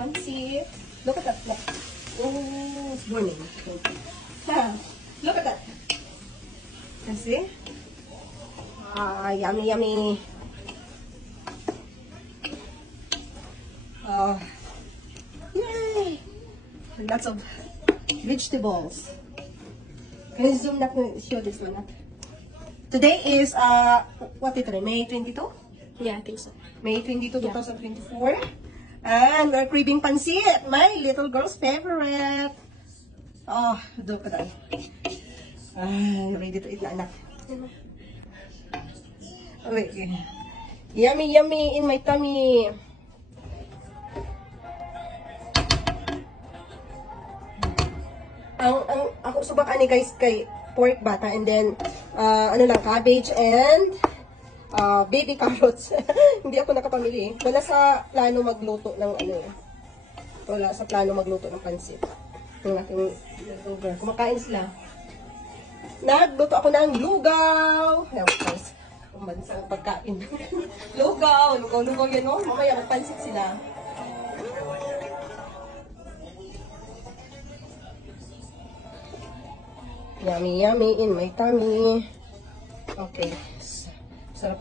Pansit. Look at that. Look. Oh, it's burning. Look at that. You see? Yummy, yummy. Yay! Lots of vegetables. Can you zoom that and show this one up? Today is, what is today? May 22? Yeah, I think so. May 22, 2024. And we're craving pansit, my little girl's favorite. Oh, look at that. Ready to eat na, anak. Wait. Yummy, yummy in my tummy. Ako subak ani guys kay pork bata and then ano lang cabbage and baby carrots. Hindi ako nakapamili. Wala sa plano magluto ng ano. Wala sa plano magluto ng pansit. Ng aking lugar. Kumakain sila. Nagluto ako ng lugaw. Of course, kumbansang pagkain. Lugaw yan o. Mamaya magpansit sila. Yummy, yummy in my tummy. Okay. Sarap.